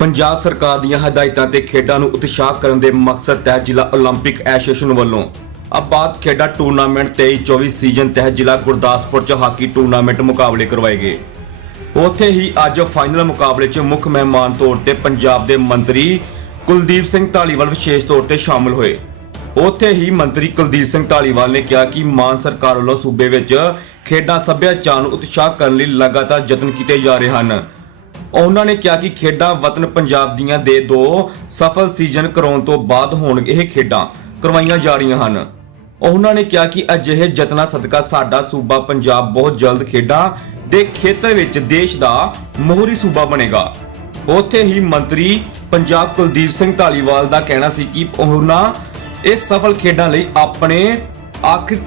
ਪੰਜਾਬ ਸਰਕਾਰ ਦੀਆਂ ਹਦਾਇਤਾਂ ਤੇ ਖੇਡਾਂ ਨੂੰ ਉਤਸ਼ਾਹ ਕਰਨ ਦੇ ਮਕਸਦ ਤਹਿਤ ਜ਼ਿਲ੍ਹਾ 올림픽 ਐਸੋਸੀਏਸ਼ਨ ਵੱਲੋਂ ਆਬਾਦ ਖੇਡਾਂ ਟੂਰਨਾਮੈਂਟ 23-24 ਸੀਜ਼ਨ ਤਹਿਤ ਜ਼ਿਲ੍ਹਾ ਗੁਰਦਾਸਪੁਰ 'ਚ ਹਾਕੀ ਟੂਰਨਾਮੈਂਟ ਮੁਕਾਬਲੇ ਕਰਵਾਏ ਗਏ ਉੱਥੇ ਹੀ ਅੱਜ ਫਾਈਨਲ ਮੁਕਾਬਲੇ 'ਚ ਮੁੱਖ ਮਹਿਮਾਨ ਤੌਰ ਤੇ ਪੰਜਾਬ ਦੇ ਮੰਤਰੀ ਕੁਲਦੀਪ ਸਿੰਘ ਢਾਲੀਵਾਲ ਵਿਸ਼ੇਸ਼ ਤੌਰ ਤੇ ਸ਼ਾਮਲ ਹੋਏ ਉੱਥੇ ਹੀ ਮੰਤਰੀ ਕੁਲਦੀਪ ਸਿੰਘ ਢਾਲੀਵਾਲ ਨੇ ਕਿਹਾ ਕਿ ਮਾਨ ਸਰਕਾਰ ਵੱਲੋਂ ਸੂਬੇ ਵਿੱਚ ਖੇਡਾਂ ਸੱਭਿਆਚਾਰ ਨੂੰ ਉਤਸ਼ਾਹ ਕਰਨ ਲਈ ਲਗਾਤਾਰ ਯਤਨ ਕੀਤੇ ਜਾ ਰਹੇ ਹਨ ਉਹਨਾਂ ਨੇ ਕਿਹਾ ਕਿ ਖੇਡਾਂ ਵਤਨ ਪੰਜਾਬ ਦੀਆਂ ਦੇ ਦੋ ਸਫਲ ਸੀਜ਼ਨ ਕਰਾਉਣ ਤੋਂ ਬਾਅਦ ਹੁਣ ਇਹ ਖੇਡਾਂ ਕਰਵਾਈਆਂ ਜਾ ਰਹੀਆਂ ਹਨ। ਉਹਨਾਂ ਨੇ ਕਿਹਾ ਕਿ ਅਜਿਹੇ ਯਤਨਾਂ ਸਦਕਾ ਸਾਡਾ ਸੂਬਾ ਪੰਜਾਬ ਬਹੁਤ ਜਲਦ ਖੇਡਾਂ ਦੇ ਖੇਤਰ ਵਿੱਚ ਦੇਸ਼ ਦਾ ਮੋਹਰੀ ਸੂਬਾ ਬਣੇਗਾ। ਉੱਥੇ ਹੀ ਮੰਤਰੀ ਪੰਜਾਬ ਕੁਲਦੀਪ ਸਿੰਘ ਢਾਲੀਵਾਲ ਦਾ ਕਹਿਣਾ ਸੀ ਕਿ ਉਹਨਾਂ ਇਸ ਸਫਲ ਖੇਡਾਂ ਲਈ ਆਪਣੇ ਆਖਿਰ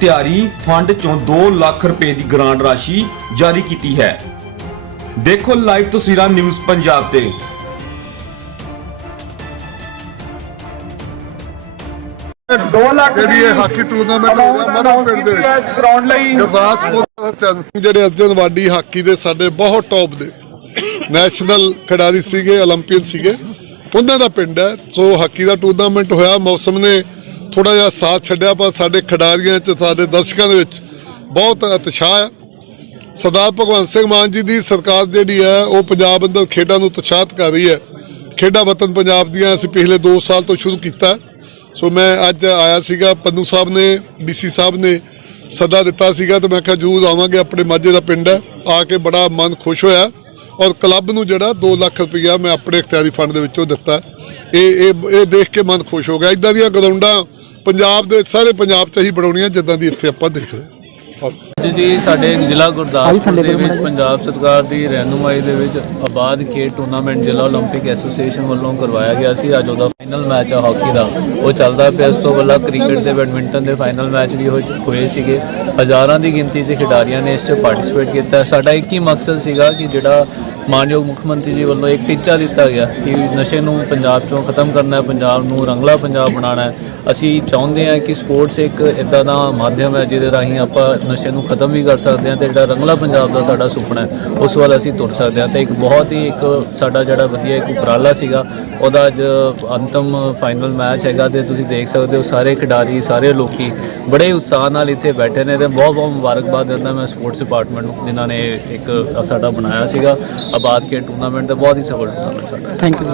ਤਿਆਰੀ ਫੰਡ ਚੋਂ 2 ਲੱਖ ਰੁਪਏ ਦੀ ਗ੍ਰਾਂਟ ਰਾਸ਼ੀ ਜਾਰੀ ਕੀਤੀ ਹੈ। ਦੇਖੋ ਲਾਈਵ ਤਸਵੀਰਾਂ ਨਿਊਜ਼ ਪੰਜਾਬ ਤੇ ਦੋ ਲੱਖ ਜਿਹੜੀ ਇਹ ਹਾਕੀ ਟੂਰਨਾਮੈਂਟ ਹੋ ਰਿਹਾ ਮਰਨ ਪਿੰਡ ਦੇ ਵਿੱਚ ਗਰਾਊਂਡ ਲਈ ਗੁਰਦਾਸਪੁਰ ਦਾ ਚੰਦ ਸਿੰਘ ਜਿਹੜੇ ਅਰਜਨ ਵਾਡੀ ਹਾਕੀ ਦੇ ਸਾਡੇ ਬਹੁਤ ਟੌਪ ਦੇ ਨੈਸ਼ਨਲ ਖਿਡਾਰੀ ਸੀਗੇ 올림픽 ਸੀਗੇ ਉਹਨਾਂ ਦਾ ਪਿੰਡ ਹੈ ਸੋ ਹਾਕੀ ਦਾ ਟੂਰਨਾਮੈਂਟ ਹੋਇਆ ਮੌਸਮ ਨੇ ਥੋੜਾ ਜਿਹਾ ਸਾਥ ਛੱਡਿਆ ਪਰ ਸਾਡੇ ਖਿਡਾਰੀਆਂ ਚ ਸਾਡੇ ਦਰਸ਼ਕਾਂ ਦੇ ਵਿੱਚ ਬਹੁਤ ਉਤਸ਼ਾਹ ਹੈ ਸਰਦਾਰ ਭਗਵੰਤ ਸਿੰਘ ਮਾਨ ਜੀ ਦੀ ਸਰਕਾਰ ਜਿਹੜੀ ਹੈ, ਉਹ ਪੰਜਾਬ ਅੰਦਰ ਖੇਡਾਂ ਨੂੰ ਉਤਸ਼ਾਹਿਤ ਕਰ ਰਹੀ ਹੈ। ਖੇਡਾਂ ਵਤਨ ਪੰਜਾਬ ਦੀਆਂ ਅਸੀਂ ਪਿਛਲੇ 2 ਸਾਲ ਤੋਂ ਸ਼ੁਰੂ ਕੀਤਾ। ਸੋ ਮੈਂ ਅੱਜ ਆਇਆ ਸੀਗਾ, ਪੰਨੂ ਸਾਹਿਬ ਨੇ ਡੀਸੀ ਸਾਹਿਬ ਨੇ ਸੱਦਾ ਦਿੱਤਾ ਸੀਗਾ ਤੇ ਮੈਂ ਕਿਹਾ ਜਰੂਰ ਆਵਾਂਗੇ, ਆਪਣੇ ਮਾਝੇ ਦਾ ਪਿੰਡ ਹੈ। ਆ ਕੇ ਬੜਾ ਮਨ ਖੁਸ਼ ਹੋਇਆ ਔਰ ਕਲੱਬ ਨੂੰ ਜਿਹੜਾ 2 ਲੱਖ ਰੁਪਈਆ ਮੈਂ ਆਪਣੇ ਇਖਤਿਆਰੀ ਫੰਡ ਦੇ ਵਿੱਚੋਂ ਦਿੱਤਾ। ਇਹ ਇਹ ਇਹ ਦੇਖ ਕੇ ਮਨ ਖੁਸ਼ ਹੋ ਗਿਆ। ਇਦਾਂ ਦੀਆਂ ਗਰਾਊਂਡਾਂ ਪੰਜਾਬ ਦੇ, ਸਾਰੇ ਪੰਜਾਬ 'ਚ ਹੀ ਬਣਾਉਣੀਆਂ, ਜਿੱਦਾਂ ਦੀ ਇੱਥੇ ਆਪਾਂ ਦੇਖ ਰਹੇ ਹਾਂ। ਅੱਜ ਜੀ ਸਾਡੇ ਜ਼ਿਲ੍ਹਾ ਗੁਰਦਾਸਪੁਰ ਦੇ ਵਿੱਚ ਪੰਜਾਬ ਸਰਕਾਰ ਦੀ ਰਹਿਨੁਮਾਈ ਦੇ ਵਿੱਚ ਆਬਾਦ ਖੇਡ ਟੂਰਨਾਮੈਂਟ ਜ਼ਿਲ੍ਹਾ 올림픽 ਐਸੋਸੀਏਸ਼ਨ ਵੱਲੋਂ ਕਰਵਾਇਆ ਗਿਆ ਸੀ ਅੱਜ ਉਹਦਾ ਫਾਈਨਲ ਮੈਚ ਆ ਹਾਕੀ ਦਾ ਉਹ ਚੱਲਦਾ ਪਿਆ ਇਸ ਤੋਂ ਪਹਿਲਾਂ ਕ੍ਰਿਕਟ ਤੇ ਬੈਡਮਿੰਟਨ ਦੇ ਫਾਈਨਲ ਮੈਚ ਵੀ ਹੋ ਹੋਏ ਸੀਗੇ ਹਜ਼ਾਰਾਂ ਦੀ ਗਿਣਤੀ 'ਚ ਖਿਡਾਰੀਆਂ ਨੇ ਇਸ 'ਚ ਪਾਰਟਿਸਿਪੇਟ ਕੀਤਾ ਸਾਡਾ ਇੱਕ ਹੀ ਮਕਸਦ ਸੀਗਾ ਕਿ ਜਿਹੜਾ ਮਾਨਯੋਗ ਮੁੱਖ ਮੰਤਰੀ ਜੀ ਵੱਲੋਂ ਇੱਕ ਟੀਚਾ ਦਿੱਤਾ ਗਿਆ ਕਿ ਨਸ਼ੇ ਨੂੰ ਪੰਜਾਬ ਚੋਂ ਖਤਮ ਕਰਨਾ ਹੈ, ਪੰਜਾਬ ਨੂੰ ਰੰਗਲਾ ਪੰਜਾਬ ਬਣਾਉਣਾ ਹੈ। ਅਸੀਂ ਚਾਹੁੰਦੇ ਹਾਂ ਕਿ ਸਪੋਰਟਸ ਇੱਕ ਇਦਾਂ ਦਾ ਮਾਧਿਅਮ ਹੈ ਜਿਹਦੇ ਰਾਹੀਂ ਆਪਾਂ ਨਸ਼ੇ ਨੂੰ ਖਤਮ ਵੀ ਕਰ ਸਕਦੇ ਹਾਂ ਤੇ ਜਿਹੜਾ ਰੰਗਲਾ ਪੰਜਾਬ ਦਾ ਸਾਡਾ ਸੁਪਨਾ ਹੈ, ਉਸ ਵੱਲ ਅਸੀਂ ਤੁਰ ਸਕਦੇ ਹਾਂ। ਤੇ ਇੱਕ ਬਹੁਤ ਹੀ ਇੱਕ ਸਾਡਾ ਜਿਹੜਾ ਵਧੀਆ ਇੱਕ ਉਪਰਾਲਾ ਸੀਗਾ, ਉਹਦਾ ਅੱਜ ਅੰਤਮ ਫਾਈਨਲ ਮੈਚ ਹੈਗਾ ਤੇ ਤੁਸੀਂ ਦੇਖ ਸਕਦੇ ਹੋ ਸਾਰੇ ਖਿਡਾਰੀ, ਸਾਰੇ ਲੋਕੀ ਬੜੇ ਉਤਸ਼ਾਹ ਨਾਲ ਇੱਥੇ ਬੈਠੇ ਨੇ ਤੇ ਬਹੁਤ ਬਹੁਤ ਮੁਬਾਰਕਬਾਦ ਦਿੰਦਾ ਮੈਂ ਸਪੋਰਟਸ ਡਿਪਾਰਟਮੈਂਟ ਨੂੰ ਜਿਨ੍ਹਾਂ ਨੇ ਇੱਕ ਸਾਡਾ ਬਣਾਇਆ ਸੀਗਾ। ਆਬਾਦ ਕੇ ਟੂਰਨਾਮੈਂਟ ਦਾ ਬਹੁਤ ਹੀ ਸਫਲ ਟੂਰਨਾਮੈਂਟ ਸਾਡਾ ਥੈਂਕ ਯੂ